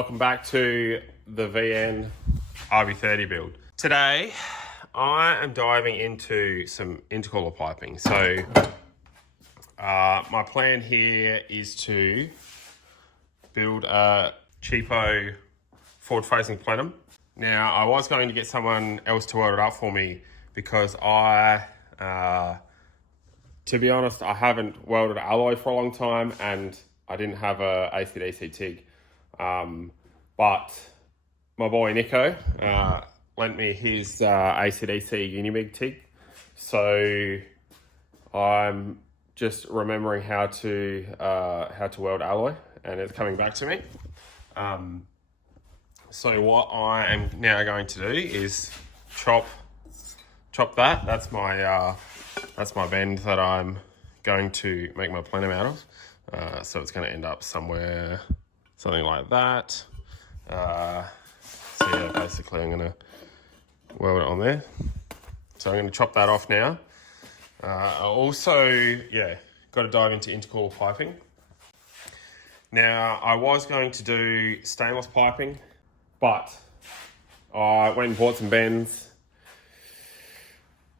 welcome back to the VN RB30 build. Today, I am diving into some intercooler piping. So, my plan here is to build a cheapo forward-facing plenum. Now, I was going to get someone else to weld it up for me because to be honest, I haven't welded alloy for a long time and I didn't have a AC/DC TIG. But my boy Nico lent me his AC/DC Unimig TIG. So I'm just remembering how to weld alloy, and it's coming back to me. So what I am now going to do is chop that. That's my bend that I'm going to make my plenum out of. So it's going to end up something like that. So yeah, basically I'm going to weld it on there. So I'm going to chop that off now. I also, got to dive into intercooler piping. Now, I was going to do stainless piping, but I went and bought some bends.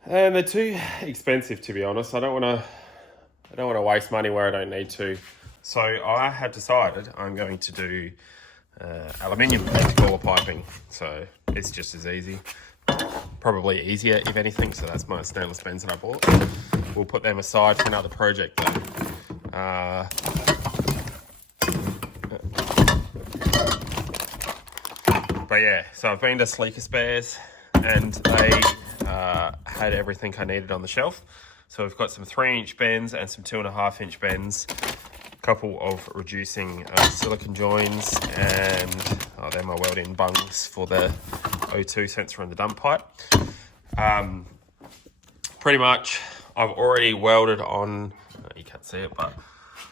And they're too expensive, to be honest. I don't want to waste money where I don't need to. So I have decided I'm going to do aluminium intercooler piping. So it's just as easy, probably easier if anything. So that's my stainless bends that I bought. We'll put them aside for another project though. But yeah, so I've been to Sleeker Spares and they had everything I needed on the shelf. So we've got some 3-inch bends and some 2.5-inch bends, a couple of reducing silicon joins, and they're my weld-in bungs for the O2 sensor and the dump pipe. Pretty much, I've already welded on, you can't see it, but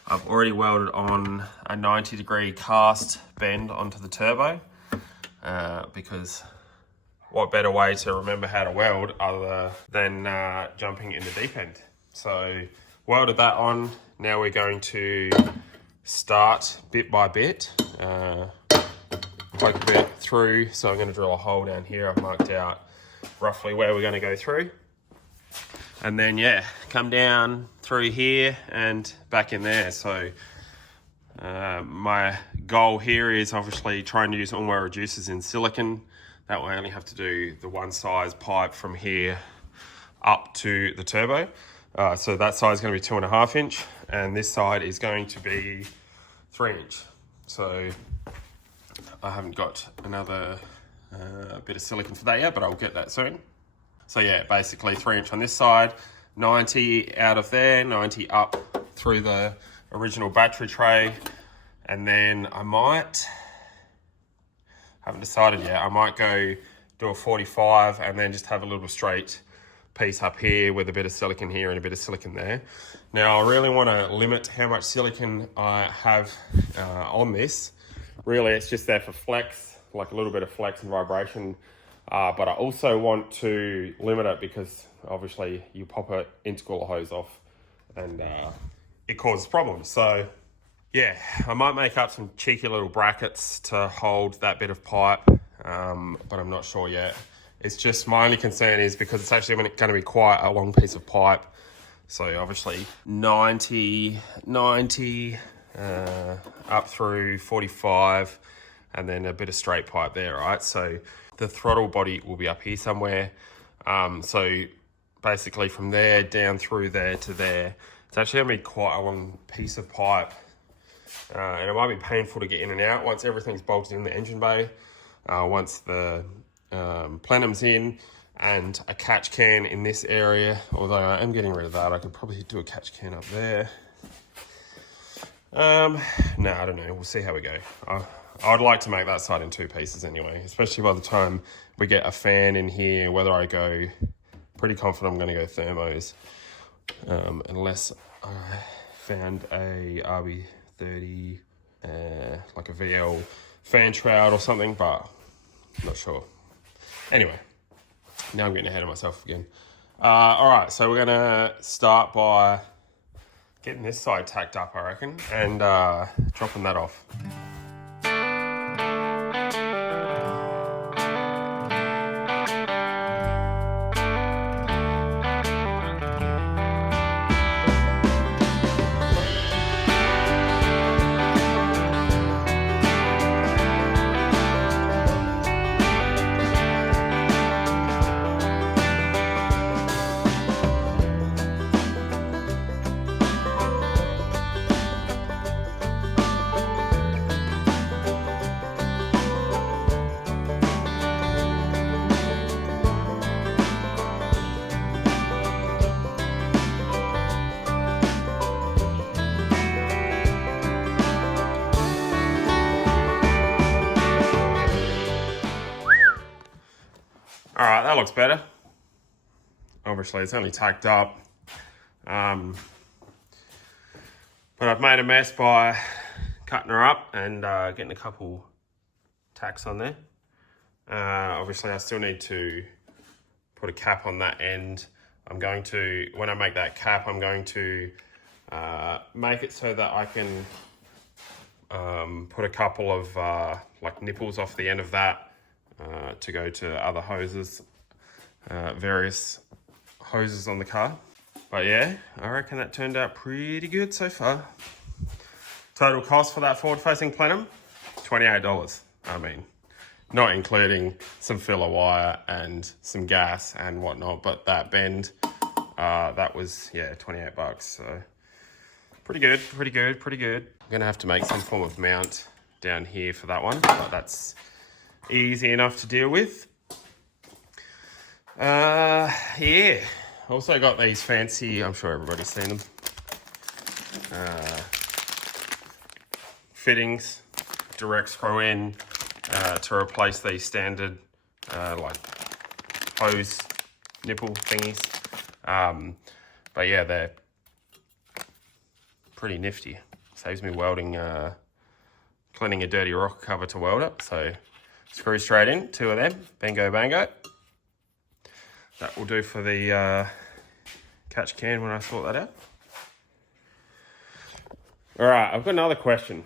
I've already welded on a 90-degree cast bend onto the turbo, because what better way to remember how to weld other than jumping in the deep end. So welded that on. Now we're going to start bit by bit, poke a bit through. So I'm going to drill a hole down here. I've marked out roughly where we're going to go through. And then come down through here and back in there. So my goal here is obviously trying to use all my reducers in silicon. That way I only have to do the one size pipe from here up to the turbo. So that side is going to be 2.5-inch and this side is going to be 3-inch. So I haven't got another bit of silicon for that yet, but I'll get that soon. So yeah, basically 3-inch on this side, 90 out of there, 90 up through the original battery tray. And then haven't decided yet. I might go do a 45 and then just have a little straight piece up here with a bit of silicon here and a bit of silicon there. Now, I really want to limit how much silicon I have on this. Really, it's just there for flex, like a little bit of flex and vibration. But I also want to limit it because obviously you pop an intercooler hose off and it causes problems. So yeah, I might make up some cheeky little brackets to hold that bit of pipe, but I'm not sure yet. It's just my only concern is because it's actually going to be quite a long piece of pipe. So obviously 90, up through 45, and then a bit of straight pipe there, right? So the throttle body will be up here somewhere. So basically from there down through there to there, it's actually going to be quite a long piece of pipe. And it might be painful to get in and out once everything's bolted in the engine bay, once the plenum's in, and a catch can in this area. Although I am getting rid of that, I could probably do a catch can up there. No, I don't know. We'll see how we go. I'd like to make that side in 2 pieces anyway, especially by the time we get a fan in here. Whether I go, pretty confident I'm going to go thermos, unless I found a RB30, like a VL fan shroud or something, but I'm not sure. Anyway, now I'm getting ahead of myself again. All right, so we're gonna start by getting this side tacked up, I reckon, and dropping that off. All right, that looks better. Obviously, it's only tacked up. But I've made a mess by cutting her up and getting a couple tacks on there. Obviously, I still need to put a cap on that end. I'm going to, when I make that cap, I'm going to make it so that I can put a couple of like nipples off the end of that to go to other hoses, various hoses on the car. But yeah, I reckon that turned out pretty good so far. Total cost for that forward-facing plenum, $28. I mean, not including some filler wire and some gas and whatnot, but that bend, that was, yeah, 28 bucks. So pretty good, pretty good, pretty good. I'm gonna have to make some form of mount down here for that one, but that's easy enough to deal with. Yeah. Also got these fancy, I'm sure everybody's seen them, fittings, direct screw in to replace these standard like hose nipple thingies. But yeah, they're pretty nifty. Saves me welding, cleaning a dirty rock cover to weld it. So screw straight in, 2 of them, bingo bango. That will do for the catch can when I sort that out. All right, I've got another question.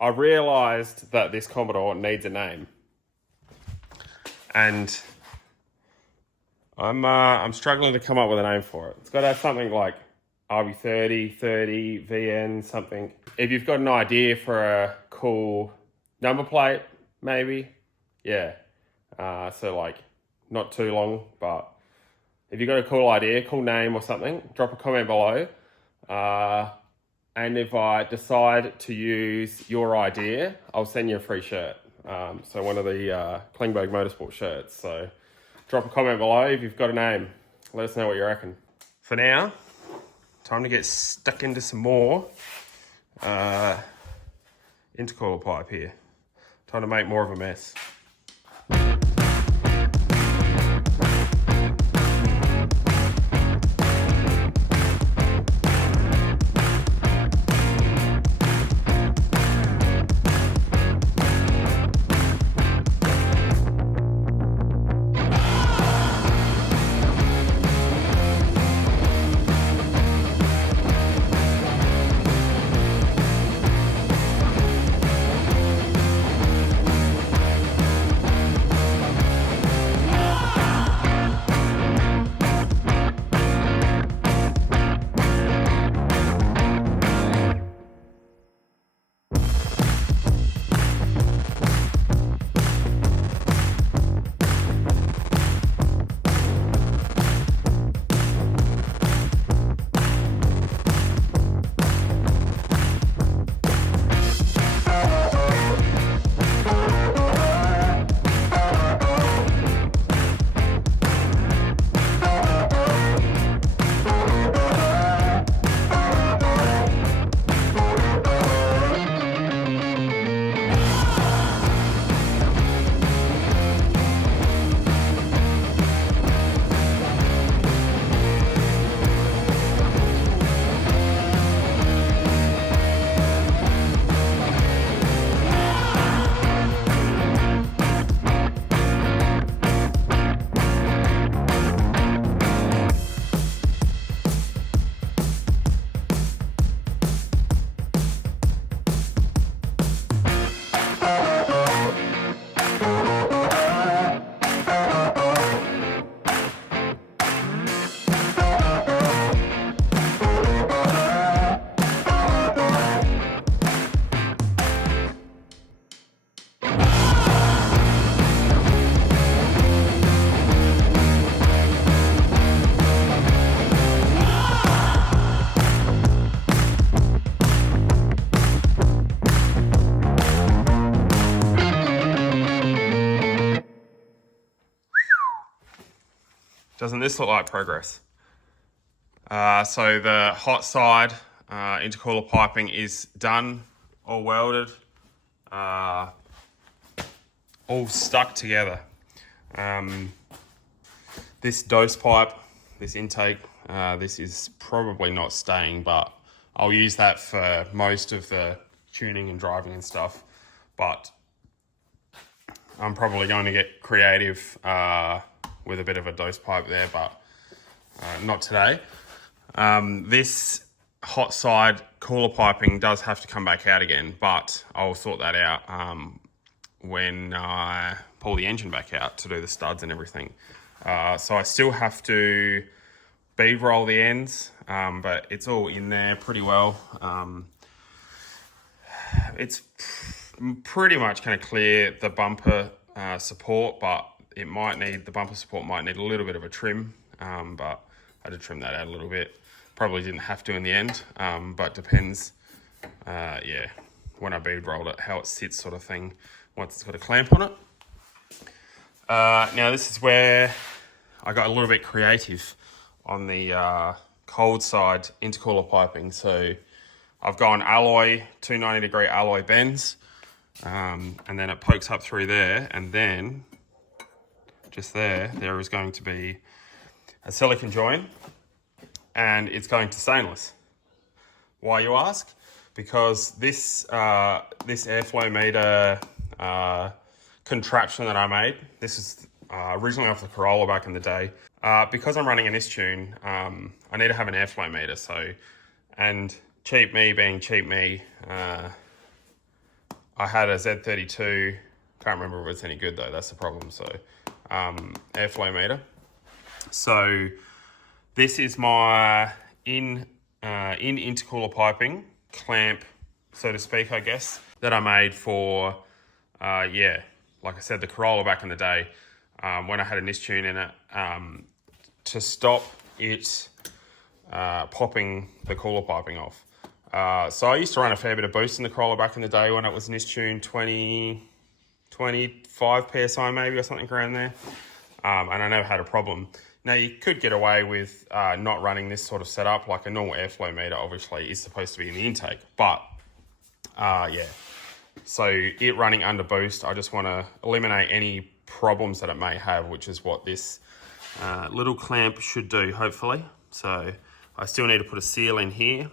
I realised that this Commodore needs a name, and I'm struggling to come up with a name for it. It's got to have something like RB30, 30, VN, something. If you've got an idea for a cool number plate, maybe, yeah. So like, not too long, but if you've got a cool idea, cool name or something, drop a comment below. And if I decide to use your idea, I'll send you a free shirt. So one of the Klingberg Motorsport shirts. So drop a comment below if you've got a name. Let us know what you reckon. For now, time to get stuck into some more intercooler pipe here. Time to make more of a mess. Doesn't this look like progress? So the hot side intercooler piping is done, all welded, all stuck together. This dose pipe, this intake, this is probably not staying, but I'll use that for most of the tuning and driving and stuff. But I'm probably going to get creative with a bit of a dose pipe there, but not today. This hot side cooler piping does have to come back out again, but I'll sort that out when I pull the engine back out to do the studs and everything. So I still have to bead roll the ends, but it's all in there pretty well. It's pretty much going to clear the bumper support, but the bumper support might need a little bit of a trim, but I had to trim that out a little bit. Probably didn't have to in the end, but depends, when I bead rolled it, how it sits sort of thing, once it's got a clamp on it. Now this is where I got a little bit creative on the cold side intercooler piping. So I've gone alloy, 290-degree alloy bends, and then it pokes up through there, and then just there is going to be a silicone join, and it's going to stainless. Why, you ask? Because this airflow meter contraption that I made, this is originally off the Corolla back in the day. Because I'm running an IS-tune, I need to have an airflow meter. So, and cheap me being cheap me, I had a Z32. Can't remember if it's any good though. That's the problem. So, airflow meter. So, this is my in intercooler piping clamp, so to speak, I guess, that I made for, like I said, the Corolla back in the day, when I had an IS-tune in it, to stop it popping the cooler piping off. So I used to run a fair bit of boost in the Corolla back in the day when it was an IS-tune 25 PSI maybe or something around there, and I never had a problem. Now, you could get away with not running this sort of setup, like a normal airflow meter obviously is supposed to be in the intake, but so it running under boost, I just want to eliminate any problems that it may have, which is what this little clamp should do, hopefully. So I still need to put a seal in here.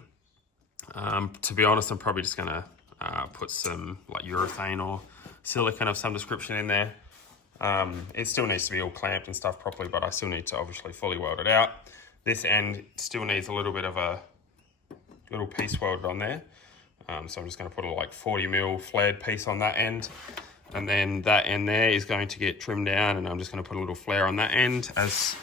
To be honest, I'm probably just going to put some like urethane or silicone of some description in there. It still needs to be all clamped and stuff properly, but I still need to obviously fully weld it out. This end still needs a little bit of a little piece welded on there. So I'm just going to put a like 40mm flared piece on that end. And then that end there is going to get trimmed down, and I'm just going to put a little flare on that end as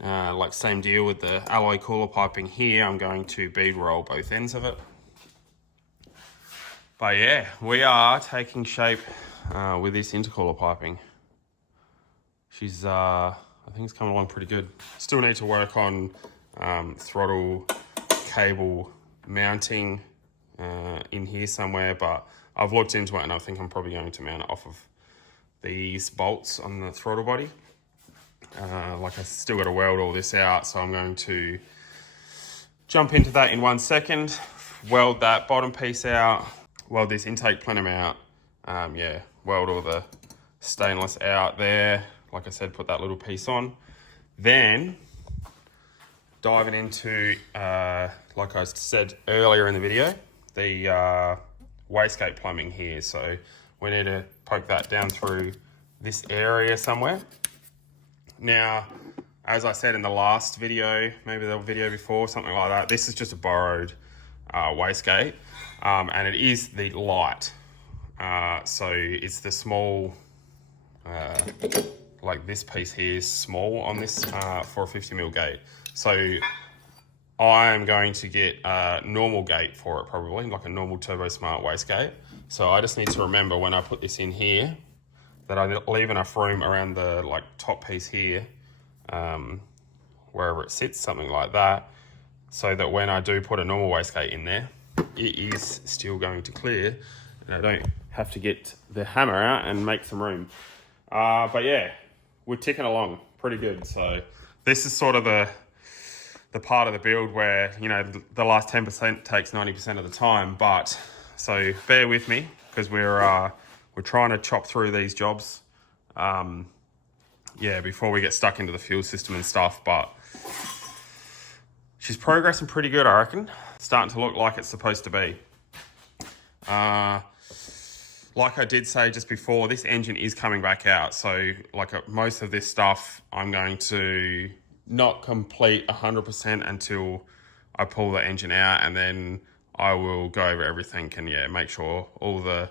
like same deal with the alloy cooler piping here. I'm going to bead roll both ends of it. But yeah, we are taking shape with this intercooler piping. She's, I think it's coming along pretty good. Still need to work on throttle cable mounting in here somewhere, but I've looked into it and I think I'm probably going to mount it off of these bolts on the throttle body. Like I still got to weld all this out, so I'm going to jump into that in 1 second, weld that bottom piece out, weld this intake plenum out, weld all the stainless out there. Like I said, put that little piece on. Then diving into, like I said earlier in the video, the wastegate plumbing here. So we need to poke that down through this area somewhere. Now, as I said in the last video, maybe the video before, something like that, this is just a borrowed wastegate, and it is the light. So it's the small, like this piece here is small on this for a 50mm gate. So I am going to get a normal gate for it, probably like a normal Turbo Smart wastegate. So I just need to remember when I put this in here that I leave enough room around the like top piece here, wherever it sits, something like that, so that when I do put a normal wastegate in there, it is still going to clear and I don't have to get the hammer out and make some room. But yeah, we're ticking along pretty good. So this is sort of the part of the build where, you know, the last 10% takes 90% of the time. But so bear with me, because we're trying to chop through these jobs yeah, before we get stuck into the fuel system and stuff. But she's progressing pretty good, I reckon. Starting to look like it's supposed to be. Like I did say just before, this engine is coming back out. So like most of this stuff, I'm going to not complete 100% until I pull the engine out, and then I will go over everything and yeah, make sure all the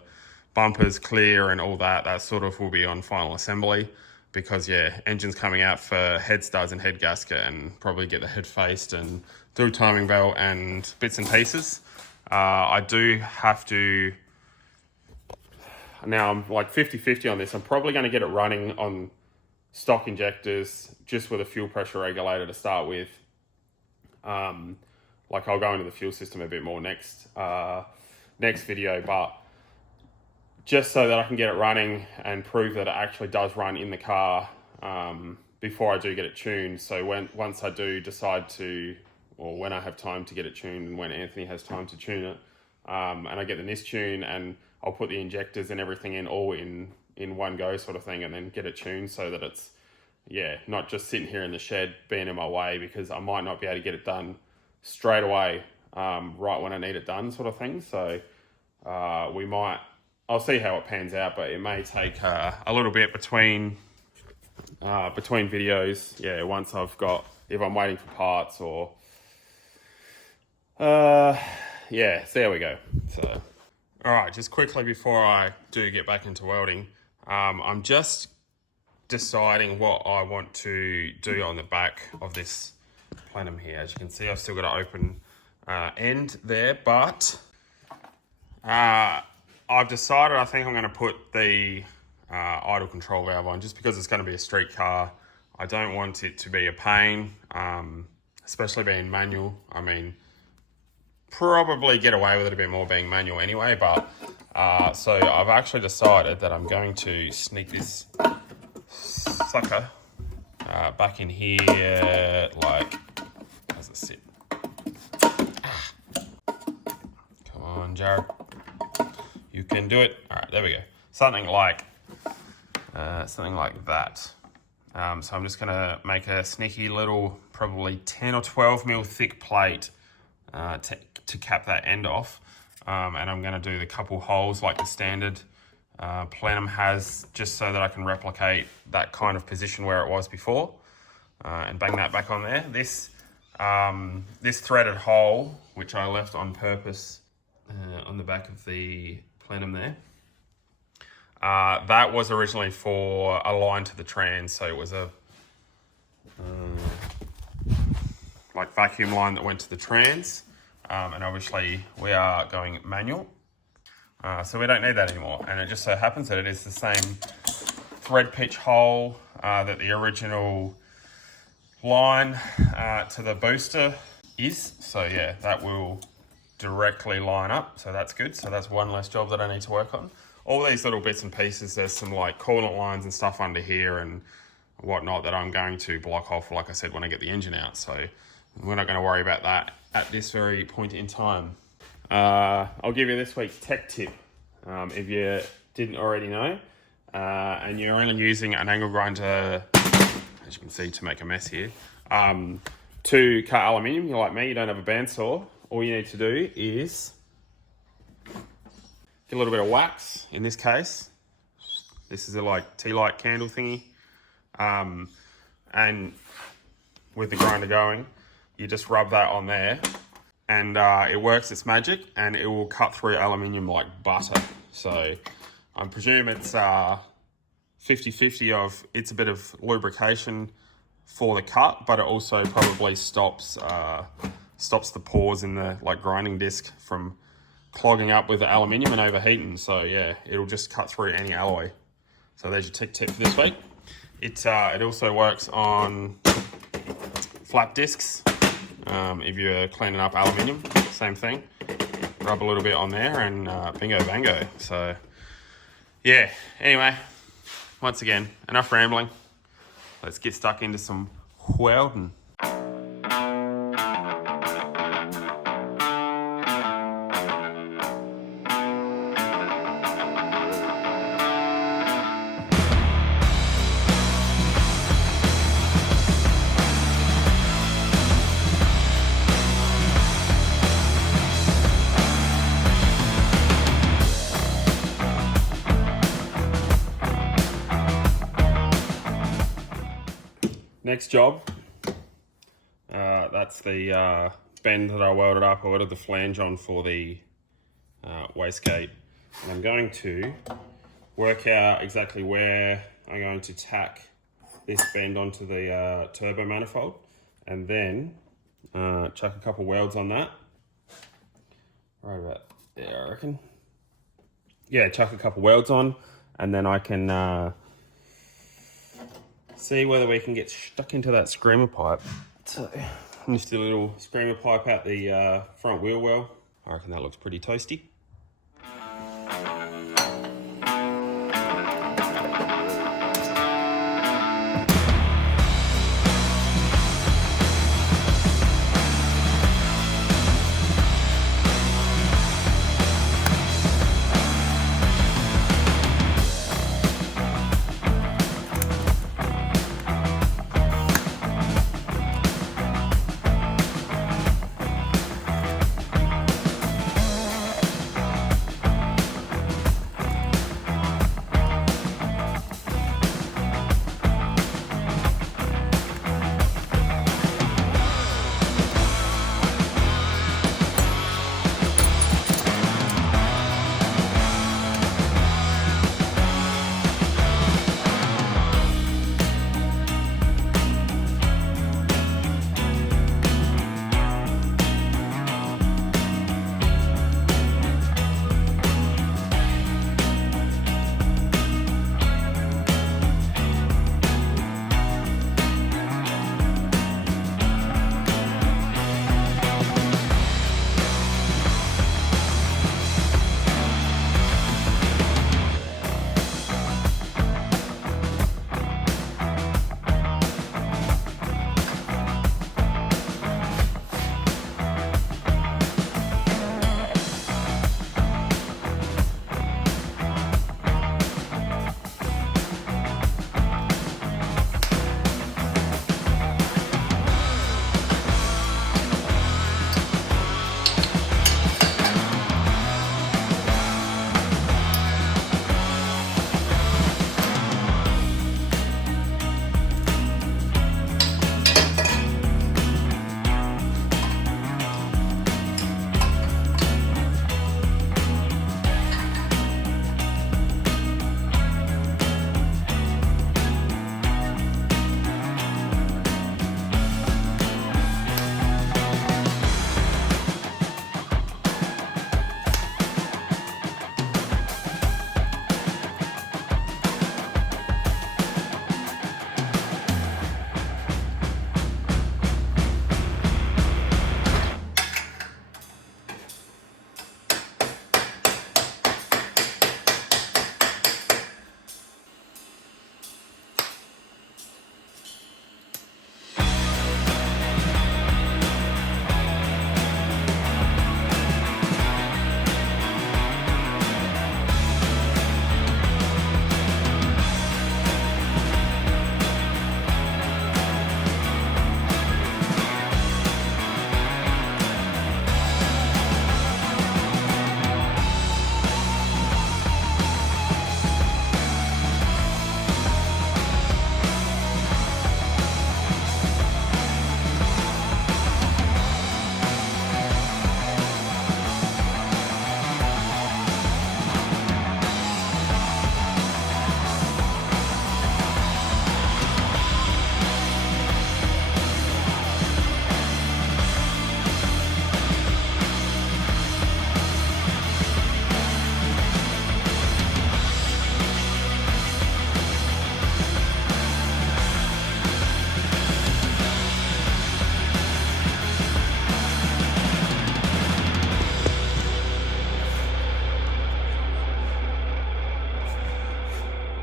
bumpers clear and all that sort of will be on final assembly, because yeah, engine's coming out for head studs and head gasket, and probably get the head faced and do timing belt and bits and pieces. I do have to, now I'm like 50-50 on this. I'm probably going to get it running on stock injectors just with a fuel pressure regulator to start with. Like I'll go into the fuel system a bit more next video, but just so that I can get it running and prove that it actually does run in the car before I do get it tuned. So once I do decide to, or when I have time to get it tuned, and when Anthony has time to tune it, and I get the NIS tune, and I'll put the injectors and everything in all in one go sort of thing, and then get it tuned so that it's, yeah, not just sitting here in the shed being in my way, because I might not be able to get it done straight away, right when I need it done sort of thing. So I'll see how it pans out, but it may take a little bit between videos. Yeah, once if I'm waiting for parts or, yeah, so there we go. So, all right, just quickly before I do get back into welding, I'm just deciding what I want to do on the back of this plenum here. As you can see, I've still got an open end there, but I've decided I think I'm going to put the idle control valve on, just because it's going to be a street car. I don't want it to be a pain, especially being manual. I mean, probably get away with it a bit more being manual anyway, but so I've actually decided that I'm going to sneak this sucker back in here, like, how does it sit? Come on, Jared. You can do it. All right, there we go. Something like that. So I'm just gonna make a sneaky little, probably 10 or 12 mil thick plate to cap that end off. And I'm gonna do the couple holes like the standard plenum has, just so that I can replicate that kind of position where it was before, and bang that back on there. This threaded hole, which I left on purpose on the back of the plenum there, that was originally for a line to the trans, so it was a like vacuum line that went to the trans, and obviously we are going manual, so we don't need that anymore. And it just so happens that it is the same thread pitch hole that the original line to the booster is. So yeah, that will directly line up, so that's good. So that's one less job that I need to work on. All these little bits and pieces, there's some like coolant lines and stuff under here and whatnot that I'm going to block off, like I said, when I get the engine out. So we're not going to worry about that at this very point in time. I'll give you this week's tech tip, if you didn't already know, and you're only using an angle grinder, as you can see, to make a mess here, to cut aluminium. You're like me, you don't have a bandsaw. All you need to do is get a little bit of wax. In this case, this is a like tea light candle thingy, and with the grinder going, you just rub that on there, and it works its magic, and it will cut through aluminium like butter. So I presume it's 50-50 of it's a bit of lubrication for the cut, but it also probably stops the pores in the like grinding disc from clogging up with the aluminium and overheating. So yeah, it'll just cut through any alloy. So there's your tech tip for this week. It also works on flat discs. If you're cleaning up aluminium, same thing. Rub a little bit on there and bingo bango. So yeah, anyway, once again, enough rambling. Let's get stuck into some welding. Next job, that's the bend that I welded up. I welded the flange on for the wastegate. And I'm going to work out exactly where I'm going to tack this bend onto the turbo manifold, and then chuck a couple welds on that. Right about there, I reckon. Yeah, chuck a couple welds on, and then I can see whether we can get stuck into that screamer pipe. So, just a little screamer pipe out the front wheel well. I reckon that looks pretty toasty.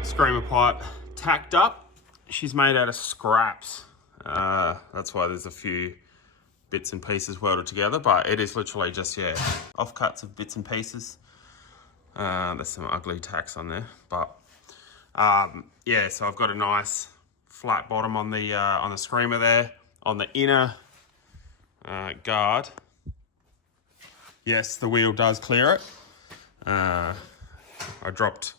Screamer pipe tacked up. She's made out of scraps. That's why there's a few bits and pieces welded together, but it is literally just, yeah, offcuts of bits and pieces. There's some ugly tacks on there, but yeah, so I've got a nice flat bottom on the screamer there. On the inner guard, yes, the wheel does clear it. I dropped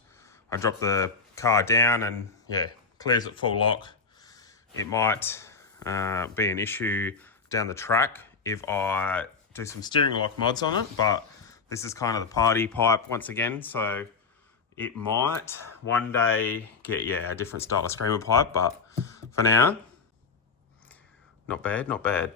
the car down and yeah, clears it full lock it might be an issue down the track if I do some steering lock mods on it, but this is kind of the party pipe once again, so it might one day get, a different style of screamer pipe, but for now, not bad, not bad.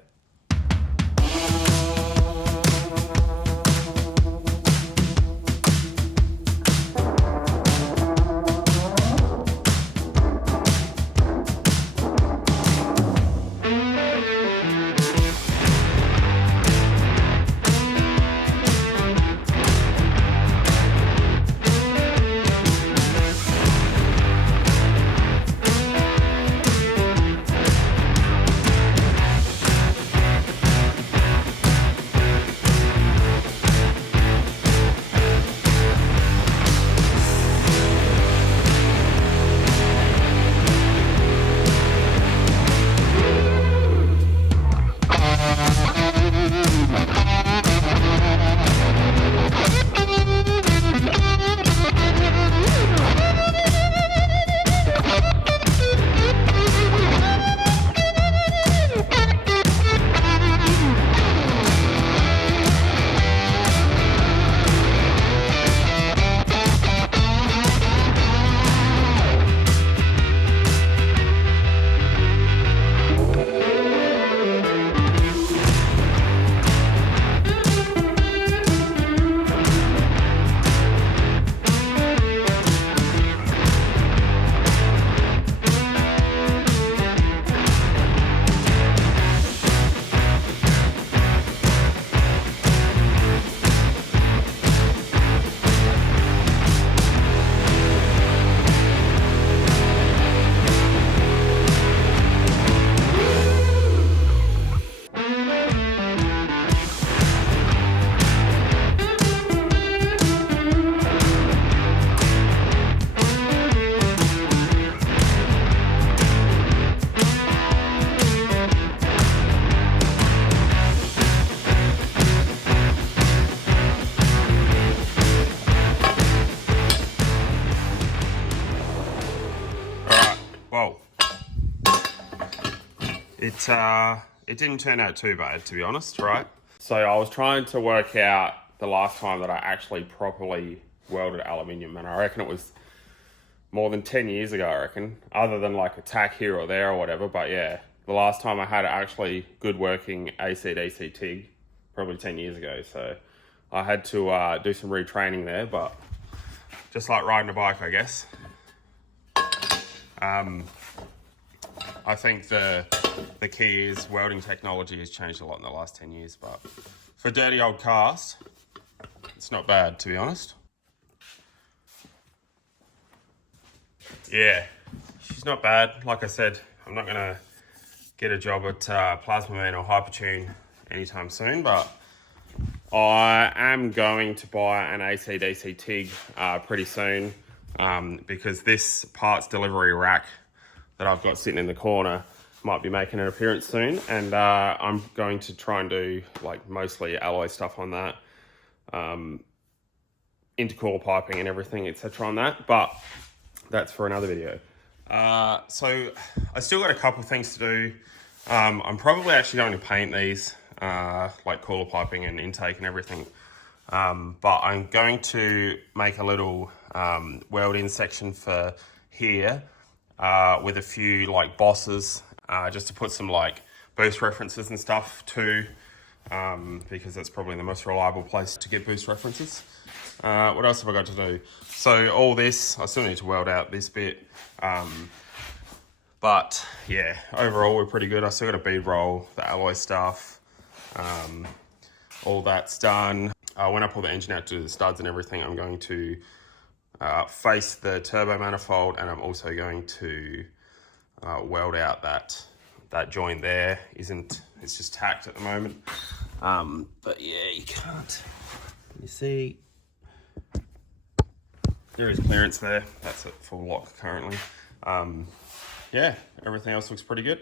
It didn't turn out too bad, to be honest, right? So I was trying to work out the last time that I actually properly welded aluminium, and I reckon it was more than 10 years ago, I reckon, other than like a tack here or there or whatever. But yeah, the last time I had actually good working AC/DC TIG, probably 10 years ago. So I had to do some retraining there, but just like riding a bike, I guess. I think the key is welding technology has changed a lot in the last 10 years, but for a dirty old cast, it's not bad, to be honest. Yeah, she's not bad. Like I said, I'm not gonna get a job at Plasma Man or Hypertune anytime soon, but I am going to buy an AC/DC TIG pretty soon because this parts delivery rack that I've got sitting in the corner might be making an appearance soon, and I'm going to try and do like mostly alloy stuff on that, intercooler piping and everything, etc. on that, but that's for another video. So I still got a couple things to do. I'm probably actually going to paint these, like cooler piping and intake and everything, but I'm going to make a little weld-in section for here, with a few like bosses, just to put some like boost references and stuff too, because that's probably the most reliable place to get boost references. What else have I got to do? So all this, I still need to weld out this bit, but yeah, overall we're pretty good. I still got to bead roll the alloy stuff, all that's done. When I pull the engine out to do the studs and everything, I'm going to face the turbo manifold, and I'm also going to weld out that joint there. It's just tacked at the moment, but yeah, you can't, you see there is clearance there. That's at full lock currently. Yeah, everything else looks pretty good.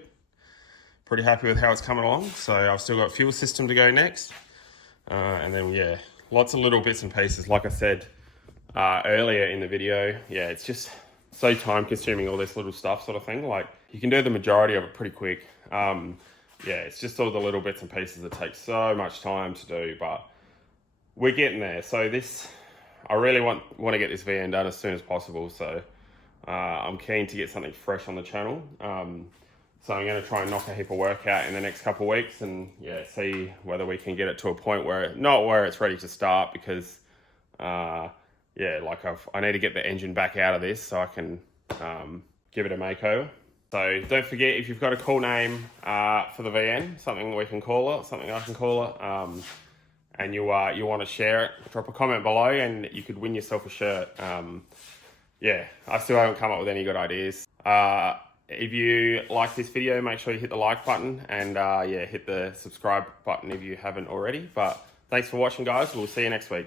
Pretty happy with how it's coming along. So I've still got fuel system to go next, and then yeah, lots of little bits and pieces. Like I said earlier in the video, yeah, it's just so time consuming, all this little stuff sort of thing. Like, you can do the majority of it pretty quick. Yeah, it's just all the little bits and pieces that take so much time to do, but we're getting there. So I really want to get this VN done as soon as possible. So I'm keen to get something fresh on the channel. So I'm going to try and knock a heap of work out in the next couple of weeks, and yeah, see whether we can get it to a point where, not where it's ready to start, because yeah, like I need to get the engine back out of this so I can give it a makeover. So don't forget, if you've got a cool name for the VN, something we can call it, something I can call it, and you want to share it, drop a comment below and you could win yourself a shirt. Yeah, I still haven't come up with any good ideas. If you like this video, make sure you hit the like button, and yeah, hit the subscribe button if you haven't already. But thanks for watching, guys. We'll see you next week.